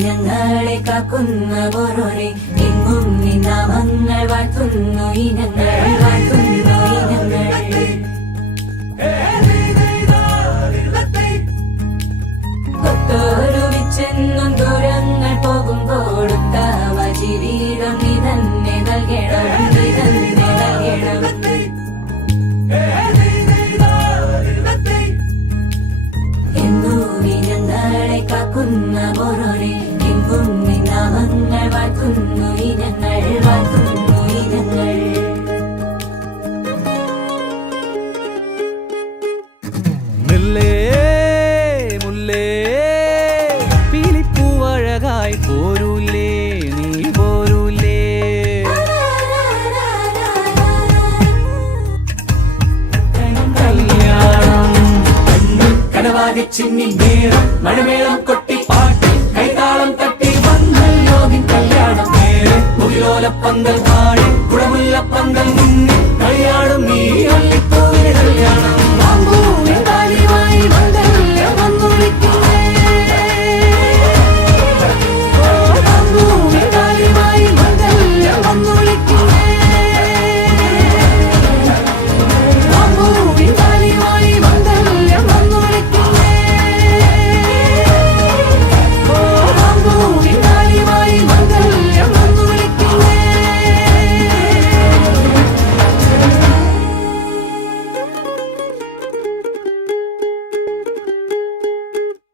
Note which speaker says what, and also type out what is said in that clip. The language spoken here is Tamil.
Speaker 1: ഇനങ്ങളെ കാക്കുന്ന പൊറോനെ എങ്ങും നിന്നാമങ്ങൾ വാഴ്ത്തുന്നു ഇനങ്ങളെ kakunna borore
Speaker 2: அழகு சின்னி நேரம் மணிமேளம் கொட்டி பாட்டு. கைதாளம் தட்டி வந்த
Speaker 1: யோகின்
Speaker 2: கல்யாணம். நேரம் முகிலோல பந்தல்